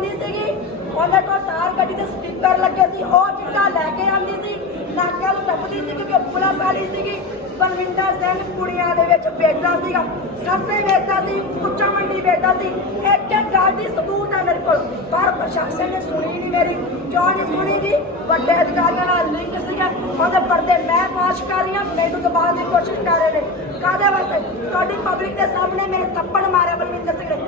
ਆਉਂਦੀ ਸੀਗੀ। ਉਹਦੇ ਕੋਲ ਤਾਰ ਗੱਡੀ ਦੇ ਸਪੀਕਰ ਲੱਗੇ ਸੀ। ਉਹ ਚਿੱਟਾ ਲੈ ਕੇ ਆਉਂਦੀ ਸੀ। ਨਾਕਿਆਂ ਨੂੰ ਟੱਪਦੀ ਸੀ ਕਿਉਂਕਿ ਉਹ ਪੁਲਿਸ ਵਾਲੀ ਸੀਗੀ। ਬਲਵਿੰਦਰ ਸਿੰਘ ਕੁੜੀਆਂ ਦੇ ਵਿੱਚ ਵੇਚਦਾ ਸੀਗਾ। ਸੱਸੇ ਵੇਚਦਾ ਸੀ, ਉੱਚਾ ਮੰਡੀ ਵੇਚਦਾ ਸੀ। ਇੱਕ ਇੱਕ ਗੱਲ ਦੀ ਸਬੂਤ ਹੈ ਮੇਰੇ ਕੋਲ। ਪਰ ਪ੍ਰਸ਼ਾਸਨ ਨੇ ਸੁਣੀ ਨਹੀਂ ਮੇਰੀ। ਕਿਉਂ ਨਹੀਂ ਸੁਣੀ ਜੀ? ਵੱਡੇ ਅਧਿਕਾਰੀਆਂ ਨਾਲ ਲਿੰਕ ਸੀਗਾ। ਉਹਦੇ ਪਰਦੇ ਮੈਂ ਪਾਸ਼ ਕਰ ਰਹੀ ਹਾਂ ਮੈਨੂੰ ਦਬਾਉਣ ਦੀ ਕੋਸ਼ਿਸ਼ ਕਰ ਰਹੇ ਨੇ। ਕਾਹਦੇ ਵਾਸਤੇ? ਤੁਹਾਡੀ ਪਬਲਿਕ ਦੇ ਸਾਹਮਣੇ ਮੇਰੇ ਥੱਪੜ ਮਾਰਿਆ ਬਲਵਿੰਦਰ ਸਿੰਘ ਨੇ।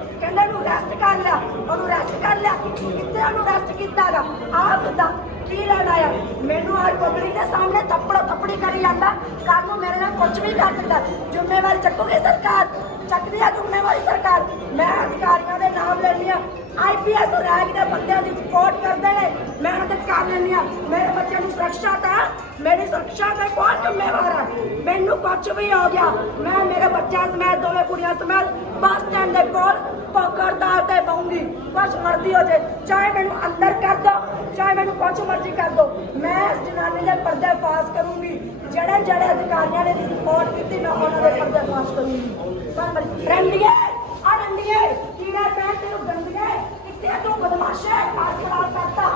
ਕਹਿੰਦਾ ਕਰ ਲਿਆ, ਉਹਨੂੰ ਅਰੈਸਟ ਕਰ ਲਿਆ। ਕਿੱਥੇ ਉਹਨੂੰ ਅਰੈਸਟ ਕੀਤਾਗਾ ਆਪ ਦਾ ਕੀ ਲੈਣਾ ਆ? ਮੈਨੂੰ ਅੱਜ ਪਬਲਿਕ ਦੇ ਸਾਹਮਣੇ ਥੱਪੜ ਥੱਪੜੀ ਕਰੀ ਜਾਂਦਾ। ਕੱਲ ਨੂੰ ਮੇਰੇ ਨਾਲ ਕੁਝ ਵੀ ਕਰ ਸਕਦਾ। ਜ਼ਿੰਮੇਵਾਰੀ ਚੱਕੋਗੇ ਸਰਕਾਰ? ਚੱਕਦੀ ਆ ਜ਼ਿੰਮੇਵਾਰੀ ਸਰਕਾਰ? ਮੈਂ ਅਧਿਕਾਰੀਆਂ ਦੇ ਨਾਮ ਲੈਣੀ ਆ। ਆਈਪੀਐਸ ਰੈਂਕ ਦੇ ਬੰਦਿਆਂ ਦੀ ਸਪੋਰਟ ਕਰਦੇ ਨੇ। ਮੈਂ ਉਹਨਾਂ ਤੇ ਕਰ ਲੈਂਦੀ ਆ। ਮੇਰੇ ਬੱਚਿਆਂ ਦੀ ਸੁਰੱਖਿਆ ਤਾਂ ਮੇਰੀ ਸੁਰੱਖਿਆ ਦਾ ਕੌਣ ਜ਼ਿੰਮੇਵਾਰ ਹੈ ਕੁਝ ਵੀ ਹੋ ਗਿਆ। ਮੈਂ ਮੇਰੇ ਬੱਚਿਆਂ ਸਮੇਤ, ਦੋਵੇਂ ਕੁੜੀਆਂ ਸਮੇਤ ਬੱਸ ਸਟੈਂਡ ਦੇ ਕੋਲ ਪਕੜਦਾਰ ਤੇ ਬਹੂੰਗੀ ਕੁਛ ਮਰਜ਼ੀ ਹੋ ਜੇ, ਚਾਹੇ ਮੈਨੂੰ ਅੰਦਰ ਕਰ ਦੋ, ਚਾਹੇ ਮੈਨੂੰ ਕੁਛ ਮਰਜ਼ੀ ਕਰ ਦੋ, ਮੈਂ ਇਸ ਜਨਾਨੀ ਦੇ ਪਰਦੇ ਪਾਸ ਕਰੂੰਗੀ। ਜਿਹੜੇ ਜਿਹੜੇ ਅਧਿਕਾਰੀਆਂ ਨੇ ਰਿਪੋਰਟ ਕੀਤੀ, ਮੈਂ ਉਹਨਾਂ ਦੇ ਪਰਦੇ ਪਾਸ ਕਰੂੰਗੀ। ਪਰ ਰੰਡੀਏ, ਆ ਰੰਡੀਏ, ਕੀੜਾ ਪੈਰ ਤੈਨੂੰ ਗੰਦੀਏ ਕਿੱਥੇ ਤੂੰ ਬਦਮਾਸ਼ੇ ਮਾਰ ਖਰਾਬ ਕਰਤਾ।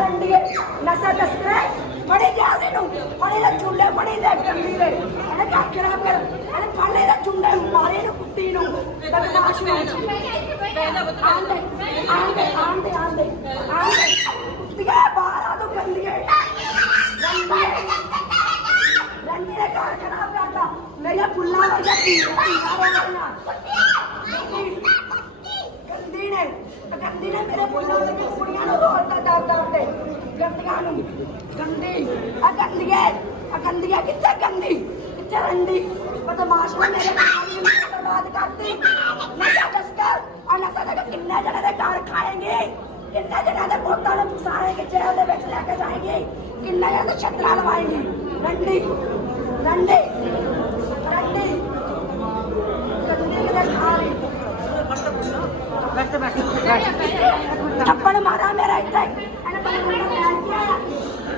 ਰੰਡੀਏ, ਨਸ਼ਾ ਤਸਕਰੇ ਫੜੀ ਗਿਆ ਸੀ ਨੂੰ ਫੜੀ ਦੇ ਚੁੱਲੇ ਫੜੀ ਦੇ ਗੰਦੀ ਦੇ ਇਹਨੇ ਕਾ ਖਰਾਬ ਕਰ ਇਹਨੇ ਫੜੇ ਦੇ ਚੁੰਡੇ ਮਾਰੇ ਨੂੰ ਕੁੱਤੀ ਨੂੰ ਬਦਮਾਸ਼ ਨੂੰ ਆਂਦੇ ਆਂਦੇ ਆਂਦੇ ਆਂਦੇ ਆਂਦੇ ਕੁੱਤੀਏ ਬਾਹਰ ਆ ਤੂੰ ਗੰਦੀਏ ਰੰਡੀਏ ਰੰਡੀਏ ਕਾਰ ਖਰਾਬ ਕਰਤਾ ਮੇਰੇ ਫੁੱਲਾਂ ਵਰਗਾ ਕੀ ਗੰਦੀ ਨੇ ਗੰਦੀ ਨੇ ਮੇਰੇ ਫੁੱਲਾਂ ਵਰਗੇ ਕੁੜੀਆਂ ਨੂੰ ਰੋਲਦਾ ਦਰ ਤੇ ਗੰਦੀਆਂ ਨੂੰ ਗੰਦੀ? ਆ ਗੰਦੀਏ ਆ ਗੰਦੀਏ ਕਿੱਥੇ ਗੰਦੀ? ਕਿੱਥੇ ਰੰਦੀ ਬਦਮਾਸ਼ ਨੇ ਮੇਰੇ ਨਾਲ ਨੂੰ ਬਰਬਾਦ ਕਰਤੀ ਨਸ਼ਾ ਤਸਕਰ ਆ ਨਸ਼ਾ ਤਸਕਰ ਕਿੰਨੇ ਜਣੇ ਦੇ ਘਰ ਖਾਏਂਗੇ, ਕਿੰਨੇ ਜਣੇ ਦੇ ਪੁੱਤਾਂ ਨੂੰ ਫਸਾਏਂਗੇ ਜੇਲ੍ਹ ਦੇ ਵਿੱਚ ਲੈ ਕੇ ਜਾਏਂਗੇ, ਕਿੰਨੇ ਜਣੇ ਦੇ ਛਤਰਾ ਲਵਾਏਂਗੇ। ਰੰਡੀ ਰੰਡੀ ਰੰਡੀ। ਗੰਦੀ ਕਿਤੇ ਖਾ ਲਈ। ਥੱਪੜ ਮਾਰਾ ਮੇਰਾ ਇੱਥੇ। ਇਹਨੇ ਬੜਾ ਬੜਾ ਕਹਿ ਕੇ ਆਇਆ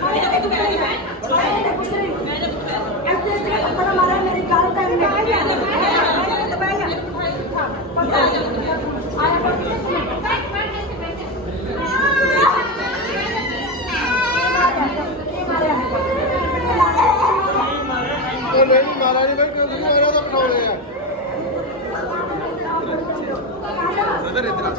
ਆਏ ਤੇ ਕੁੱਤਰੀ ਆਏ ਤੇ ਕੁੱਤਰੀ ਇੱਥੇ ਤੇ ਥੱਪੜ ਮਾਰਾ ਮੇਰੀ ਗੱਲ ਤੇ ਇਹਨੇ ਆਇਆ ਤੇ ਬਹਿ ਗਿਆ ਪਤਾ ਆਇਆ ਉਹ ਨਹੀਂ ਮਾਰਾ ਨਹੀਂ ਮੈਂ ਕਿਉਂ ਮਾਰਾ ਤਾਂ ਪਟਾਉਣੇ ਆ ਇਧਰ ਇਧਰ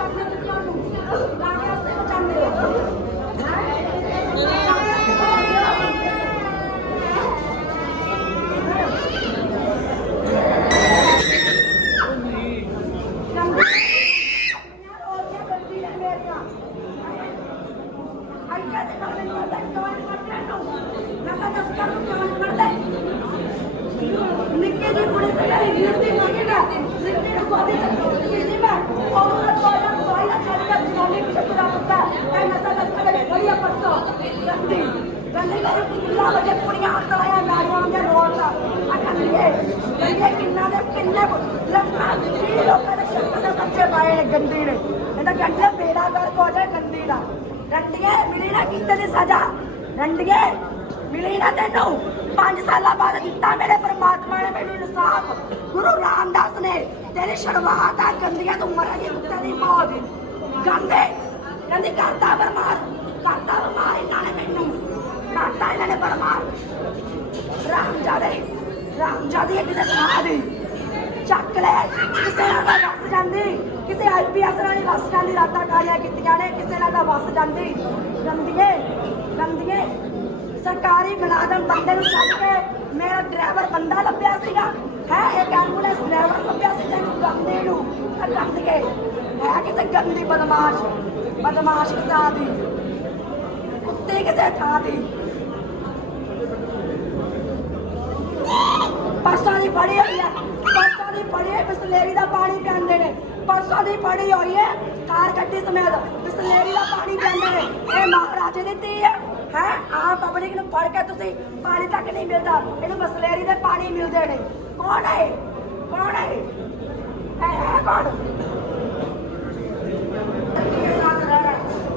ਨਿੱਕੇ ਦੀ ਕੁੜੀ ਤੇ ਮੇਰੀ ਗਿਰਦੀ ਮੰਗੇ ਨਾ ਨਿੱਕੇ ਨੂੰ ਕੋਈ ਤੱਕ ਨਹੀਂ ਮੈਂ ਉਹ ਕੋਲਾ ਕੋਈ ਨਾ ਛੱਡ ਕੇ ਜਨਾਨੀ ਪਿੱਛੇ ਪੂਰਾ ਹੁੰਦਾ ਐ ਨਸਾ ਨਸਾ ਦੇ ਬੜੀਆ ਪਰਸੋ ਗੰਦੀ ਗੰਦੀ ਮੇਰੇ ਕਿੰਨਾ ਵਜੇ ਕੁੜੀਆਂ ਹੱਥ ਲਾਇਆ ਦੇ ਰੋਲ ਦਾ ਆ ਕਿੰਨਾ ਦੇ, ਕਿੰਨੇ ਲੱਖਾਂ ਦੀ ਲੋਕਾਂ ਦੇ ਸ਼ੱਕ ਦੇ ਬੱਚੇ ਪਾਏ ਨੇ ਗੰਦੀ ਨੇ। ਇਹਦਾ ਗੰਦਾ ਬੇੜਾ ਕਰ ਕੋ ਜਾਏ ਗੰਦੀ ਦਾ। ਰੰਡੀਏ, ਮਿਲੀ ਨਾ ਕੀਤੇ ਦੀ ਸਜ਼ਾ। ਰੰਡੀਏ, ਮਿਲੀ ਨਾ ਤੈਨੂੰ। 5 ਸਾਲਾਂ ਬਾਅਦ ਦਿੱਤਾ ਮੇਰੇ ਪਰਮਾਤਮਾ ਨੇ ਮੈਨੂੰ ਇਨਸਾਫ। ਗੁਰੂ ਰਾਮਦਾਸ ਨੇ ਤੇਰੀ ਸ਼ਰਵਾਤ ਆ ਗੰਦੀਆਂ ਤੂੰ ਮਰਾਂਗੀ ਕੁੱਤੇ ਦੀ ਮੌਤ। ਗੰਦੇ ਕਹਿੰਦੀ ਕਰਤਾ ਬਰਮਾਰ ਕਰਤਾ ਬਰਮਾਰ ਇਹਨਾਂ ਨੇ ਮੈਨੂੰ ਕਰਤਾ ਇਹਨਾਂ ਨੇ ਬਰਮਾਰ ਰਾਮਜਾਦੇ ਰਾਮਜਾਦੇ ਇੱਕ ਦੇ ਖਾ ਦੇ ਚੱਕ ਲੈ ਕਿਸੇ ਨਾਲ ਤਾਂ ਵਸ ਜਾਂਦੀ ਕਿਸੇ ਆਈਪੀਐਸ ਨਾਲ ਨਹੀਂ ਵਸ ਜਾਂਦੀ ਰਾਤਾਂ ਕਾਲੀਆਂ ਕੀਤੀਆਂ ਨੇ ਕਿਸੇ ਨਾਲ ਤਾਂ ਵਸ ਜਾਂਦੀ ਗੰਦੀਏ ਗੰਦੀਏ ਸਰਕਾਰੀ ਮੁਲਾਜ਼ਮ ਬੰਦੇ ਨੂੰ ਛੱਡ ਕੇ ਮੇਰਾ ਡਰਾਈਵਰ ਬੰਦਾ ਲੱਭਿਆ ਸੀਗਾ ਹੈ ਇੱਕ ਐਂਬੂਲੈਂਸ ਡਰਾਈਵਰ ਲੱਭਿਆ ਸੀ ਤੈਨੂੰ ਗੰਦੇ ਨੂੰ ਆ ਗੰਦਗੇ ਹੈ ਕਿਤੇ ਗੰਦੀ ਬਦਮਾਸ਼ ਬਦਮਾਸ਼ ਕਿਤਾ ਦੀ ਕੁੱਤੇ ਕਿਸੇ ਥਾਂ ਦੀ ਪਰਸੋਂ ਦੀ ਫੜੀ ਹੋਈ ਹੈ। ਪਰਸੋਂ ਦੀ ਫੜੀ ਹੋਈ ਬਿਸਲੇਰੀ ਦਾ ਪਾਣੀ ਪੀਂਦੇ ਨੇ। ਪਰਸੋਂ ਦੀ ਫੜੀ ਹੋਈ ਹੈ ਕਾਰ ਕੱਟੀ ਸਮੇਤ ਬਿਸਲੇਰੀ ਦਾ ਪਾਣੀ ਪੀਂਦੇ ਨੇ। ਇਹ ਮਹਾਰਾਜੇ ਦੀ ਧੀ ਹੈ। ਹੈ? ਆਮ ਪਬਲਿਕ ਨੂੰ ਫੜ ਕੇ ਤੁਸੀਂ ਪਾਣੀ ਤੱਕ ਨਹੀਂ ਮਿਲਦਾ। ਇਹਨੂੰ ਬਿਸਲੇਰੀ ਦੇ ਪਾਣੀ ਮਿਲਦੇ ਨੇ। ਕੌਣ ਹੈ ਕੌਣ ਹੈ ਹੈ ਕੌਣ?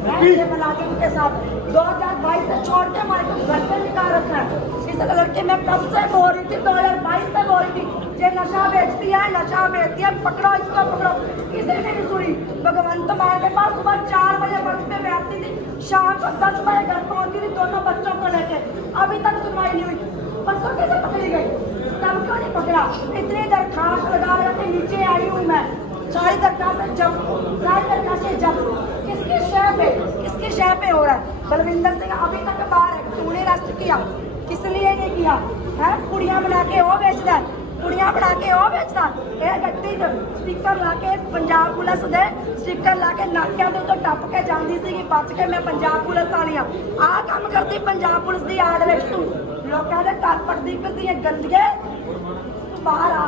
मुलाजिम के साथ। दो हज़ार बाईस से छोड़ के हमारे घर से निकाल रखा है। इस लड़के मैं कब से बोल रही थी, दो हज़ार बाईस से बोल रही थी, ये नशा बेचती है, नशा बेचती है, पकड़ो इसको, पकड़ो। किसी ने नहीं सुनी। भगवंत मान के पास सुबह चार बजे बस में बैठती थी, शाम को दस बजे घर पहुँचती थी, दोनों बच्चों को लेके। अभी तक सुनवाई नहीं हुई। बच्चों कैसे पकड़ी गई? तब क्यों नहीं पकड़ा? इतनी देर खास लगा रहे थे नीचे आई हुई मैं। सारी दरखास्त जब सारी दरखास्तें जब किसकी शय पे किसकी शय पे हो रहा है बलविंदर सिंह अभी तक बाहर है तूने अरेस्ट किया किस लिए नहीं किया है कुड़ियां बना के वो बेचता है ਕੁੜੀਆਂ ਬਣਾ ਕੇ ਉਹ ਵੇਚਦਾ ਇਹ ਗੱਡੀ 'ਚ ਸਟicker ਲਾ ਕੇ ਪੰਜਾਬ ਪੁਲਿਸ ਦੇ ਸਟicker ਲਾ ਕੇ ਨਾਕਿਆਂ ਦੇ ਉੱਤੇ ਟੱਪ ਕੇ ਜਾਂਦੀ ਸੀਗੀ ਬਚ ਕੇ ਮੈਂ ਪੰਜਾਬ ਪੁਲਿਸ ਵਾਲੀ ਆ ਆਹ ਕੰਮ ਕਰਦੀ ਪੰਜਾਬ ਪੁਲਿਸ ਦੀ ਆੜ ਵਿੱਚ ਤੂੰ ਲੋਕਾਂ ਦੇ ਘਰ ਪੜਦੀ ਫਿਰਦੀ ਹੈ ਗੰਦਗੇ ਤੂੰ ਬਾਹਰ ਆ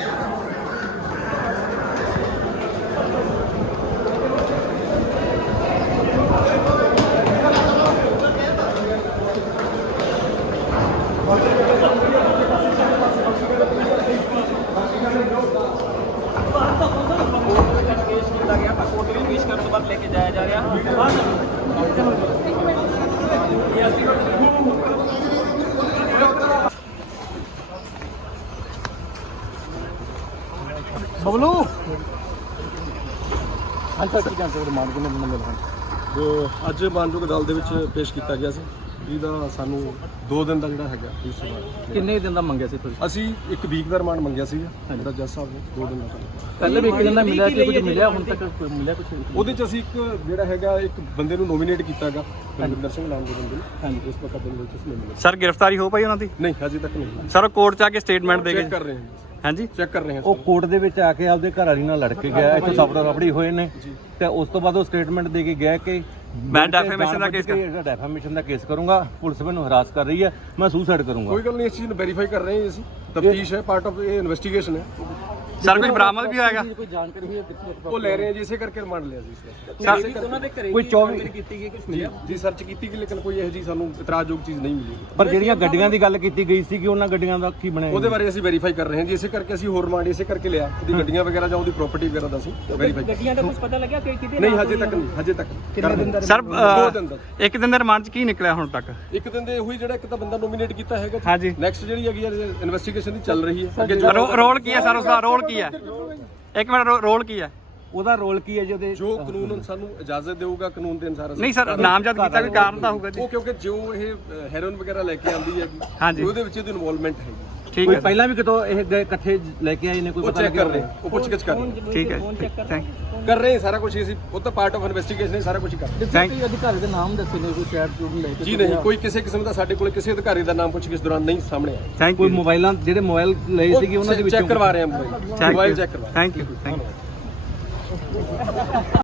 ਕੇਸ ਕੀਤਾ ਗਿਆ ਤਾਂ ਕੋਰਟ ਵਿੱਚ ਪੇਸ਼ ਕਰਨ ਤੋਂ ਬਾਅਦ ਲੈ ਕੇ ਜਾਇਆ ਜਾ ਰਿਹਾ ਬਬਲੂ ਅੰਸਰ ਕੀ ਜਾਂਦੇ ਰਿਮਾਂਡ ਕਿੰਨੇ ਦਿਨ ਮਿਲਦੇ ਜੋ ਅੱਜ ਮਾਨਯੋਗ ਅਦਾਲਤ ਦੇ ਵਿੱਚ ਪੇਸ਼ ਕੀਤਾ ਗਿਆ ਸੀ ਜਿਹਦਾ ਸਾਨੂੰ 2 ਦਿਨ ਦਾ ਜਿਹੜਾ ਹੈਗਾ ਇਸ ਵਾਰ ਕਿੰਨੇ ਦਿਨ ਦਾ ਮੰਗਿਆ ਸੀ ਤੁਸੀਂ? ਅਸੀਂ ਇੱਕ ਵੀਕ ਦਾ ਰਿਮਾਂਡ ਮੰਗਿਆ ਸੀ ਜਿਹੜਾ ਜੱਜ ਸਾਹਿਬ ਨੇ 2 ਦਿਨ ਦਾ। ਸਾਨੂੰ। ਪਹਿਲੇ ਵੀ ਇੱਕ ਦਿਨ ਦਾ ਮਿਲਿਆ ਕਿ ਕੁਝ ਮਿਲਿਆ ਹੁਣ ਤੱਕ ਕੋਈ ਮਿਲਿਆ ਕੁਝ ਉਹਦੇ ਚ ਅਸੀਂ ਇੱਕ ਜਿਹੜਾ ਹੈਗਾ ਇੱਕ ਬੰਦੇ ਨੂੰ ਨੋਮੀਨੇਟ ਕੀਤਾਗਾ ਗੁਰਵਿੰਦਰ ਸਿੰਘ ਨਾਮ ਦੇ ਬੰਦੇ ਨੂੰ। ਹਾਂਜੀ। ਇਸ ਵਕਤ ਦੇ ਵਿੱਚ ਅਸੀਂ ਨਹੀਂ ਮਿਲੇ ਸਰ ਗ੍ਰਿਫਤਾਰੀ ਹੋ ਪਈ ਉਹਨਾਂ ਦੀ? ਨਹੀਂ ਹਜੇ ਤੱਕ ਨਹੀਂ ਸਰ ਕੋਰਟ ਚ ਆ ਕੇ ਸਟੇਟਮੈਂਟ ਦੇ ਚੈੱਕ ਗਏ ਕਰ ਰਹੇ ਹਾਂ ਹਾਂਜੀ? ਚੈੱਕ ਕਰ ਰਹੇ ਹਾਂ ਉਹ ਕੋਰਟ ਦੇ ਵਿੱਚ ਆ ਕੇ ਆਪਦੇ ਘਰ ਵਾਲੀ ਨਾਲ ਲੜ ਕੇ ਗਿਆ ਇੱਥੇ ਸਾਬੜਾ ਰਬੜੀ ਹੋਏ ਨੇ ਤੇ ਉਸ ਤੋਂ ਬਾਅਦ ਉਹ ਸਟੇਟਮੈਂਟ ਦੇ ਕੇ ਗਿਆ ਕਿ ਮੈਂ defamation ਦਾ case ਕਰ- ਡੈਫਾਮੇਸ਼ਨ ਦਾ ਕੇਸ ਕਰੂੰਗਾ ਪੁਲਿਸ ਮੈਨੂੰ ਹਰਾਸ ਕਰ ਰਹੀ ਹੈ ਮੈਂ ਸੁਸਾਈਡ ਕਰੂੰਗਾ। ਕੋਈ ਗੱਲ ਨਹੀਂ ਇਸ ਚੀਜ਼ ਨੂੰ ਵੈਰੀਫਾਈ ਕਰ ਰਹੇ ਹਾਂ ਅਸੀਂ। ਤਫਤੀਸ਼ ਹੈ ਪਾਰਟ ਆਫ ਇਹ ਇਨਵੈਸਟੀਗੇਸ਼ਨ ਹੈ। ਸਰ ਕੁਝ ਬਰਾਮਦ ਵੀ ਹੋਏਗਾ? ਕੋਈ ਜਾਣਕਾਰੀ ਹੋਈ ਕਿੱਥੇ ਉਹ ਲੈ ਰਹੇ ਹਾਂ? ਜੀ ਇਸੇ ਕਰਕੇ ਰਿਮਾਂਡ ਲਿਆ ਸੀ ਸਰ ਉਹਨਾਂ ਦੇ ਘਰੇ ਕੋਈ 24 ਕੀਤੀ ਗਈ ਕੁਝ ਜੀ ਜੀ ਸਰਚ ਕੀਤੀ ਕਿ ਲੇਕਿਨ ਕੋਈ ਇਹੋ ਜੀ ਸਾਨੂੰ ਇਤਰਾਜ਼ਯੋਗ ਚੀਜ਼ ਨਹੀਂ ਮਿਲੀ। ਪਰ ਜਿਹੜੀਆਂ ਗੱਡੀਆਂ ਦੀ ਗੱਲ ਕੀਤੀ ਗਈ ਸੀ ਕਿ ਉਹਨਾਂ ਗੱਡੀਆਂ ਦਾ ਕੀ ਬਣਿਆ ਉਹਦੇ ਬਾਰੇ ਅਸੀਂ ਵੈਰੀਫਾਈ ਕਰ ਰਹੇ ਹਾਂ ਜੀ ਇਸੇ ਕਰਕੇ ਅਸੀਂ ਹੋਰ ਰਿਮਾਂਡ ਇਸੇ ਕਰਕੇ ਲਿਆ। ਉਹਦੀ ਗੱਡੀਆਂ ਵਗੈਰਾ ਜਾਂ ਉਹਦੀ ਪ੍ਰਾਪਰਟੀ ਵਗੈਰਾ ਦਾ ਅਸੀਂ ਵੈਰੀਫਾਈ ਗੱਡੀਆਂ ਦਾ ਕੁਝ ਪਤਾ ਲੱਗਿਆ ਕਿ ਕਿਤੇ ਨਹੀਂ ਹਜੇ ਤੱਕ ਨਹੀਂ ਹਜੇ ਤੱਕ ਕਿੰਨੇ ਦਿਨ ਦਾ ਸਰ ਦੋ ਦਿਨ ਦਾ। ਇੱਕ ਦਿਨ ਦੇ ਰਿਮਾਂਡ ਚ ਕੀ ਨਿਕਲਿਆ ਹੁਣ ਤੱਕ? ਇੱਕ ਦਿਨ ਦੇ ਉਹੀ ਜਿਹੜਾ ਇੱਕ ਤਾਂ ਬੰਦਾ ਨੋਮੀਨੇਟ ਕੀਤਾ ਹੈਗਾ ਹਾਂਜੀ। ਨੈਕਸਟ ਜਿਹੜੀ ਹੈਗੀ ਇਨਵੈਸਟੀਗੇਸ਼ਨ ਦੀ ਚੱਲ ਰਹੀ ਹੈ। ਅੱਗੇ ਜੋ ਰੋ- ਰੋਲ ਕੀ ਹੈ ਸਰ ਉਸਦਾ ਰੋਲ ਕੀ ਹੈ? ਇੱਕ ਮਿੰਟ ਰੋਲ ਕੀ ਹੈ? ਉਹਦਾ ਰੋਲ ਕੀ ਹੈ ਜਿਹਦੇ ਜੋ ਕਾਨੂੰਨ ਸਾਨੂੰ ਇਜਾਜ਼ਤ ਦੇਊਗਾ ਕਾਨੂੰਨ ਦੇ ਅਨੁਸਾਰ ਅਸੀਂ ਨਹੀਂ ਸਰ ਨਾਮਜ਼ਦ ਕੀਤਾ ਕੋਈ ਕਾਰਨ ਤਾਂ ਹੋਊਗਾ ਜੀ। ਉਹ ਕਿਉਂਕਿ ਜੋ ਇਹ ਹੈਰੋਇਨ ਵਗੈਰਾ ਲੈ ਕੇ ਆਂਦੀ ਹੈਗੀ ਹਾਂਜੀ। ਉਹਦੇ ਵਿੱਚ ਇਹਦੀ ਇਨਵੋਲਵਮੈਂਟ ਹੈਗੀ। ਠੀਕ ਕੋਈ ਹੈ ਪਹਿਲਾਂ ਵੀ ਕਿਤੋਂ ਇਹ ਗਏ ਇਕੱਠੇ ਲੈ ਕੇ ਆਏ ਨੇ ਕੋਈ ਉਹ ਪਤਾ ਚੈੱਕ ਲੱਗਿਆ ਕਰ ਰਹੇ ਉਹ ਪੁੱਛਗਿੱਛ ਕਰ ਰਹੇ ਹਾਂ। ਠੀਕ ਹੈ ਥੈਂਕ ਕਰ ਰਹੇ ਹਾਂ ਸਾਰਾ ਕੁਝ ਅਸੀਂ ਉਹ ਤਾਂ ਪਾਰਟ ਆਫ ਇਨਵੈਸਟੀਗੇਸ਼ਨ ਹੈ ਸਾਰਾ ਕੁਝ ਕਰ ਰਹੇ ਥੈਂਕ ਕੋਈ ਅਧਿਕਾਰੀ ਦੇ ਨਾਮ ਦੱਸੇ ਨੇ ਕੋਈ ਸ਼ਾਇਦ ਜੁੜ ਲੈ ਹਾਂ। ਜੀ ਨਹੀਂ ਕੋਈ ਕਿਸੇ ਕਿਸਮ ਦਾ ਸਾਡੇ ਕੋਲ ਕਿਸੇ ਅਧਿਕਾਰੀ ਦਾ ਨਾਮ ਪੁੱਛਗਿੱਛ ਦੌਰਾਨ ਨਹੀਂ ਸਾਹਮਣੇ ਆਇਆ। ਥੈਂਕ ਕੋਈ ਯੂ ਮੋਬਾਈਲਾਂ ਜਿਹੜੇ ਮੋਬਾਈਲ ਲਏ ਸੀਗੇ ਉਹਨਾਂ ਦੇ ਵਿੱਚੋਂ ਚੈੱਕ ਕਰਵਾ ਰਹੇ ਹਾਂ ਮੋਬਾਈਲ। ਚੈੱਕ ਕਰਵਾ ਥੈਂਕ ਯੂ ਥੈਂਕ ਯੂ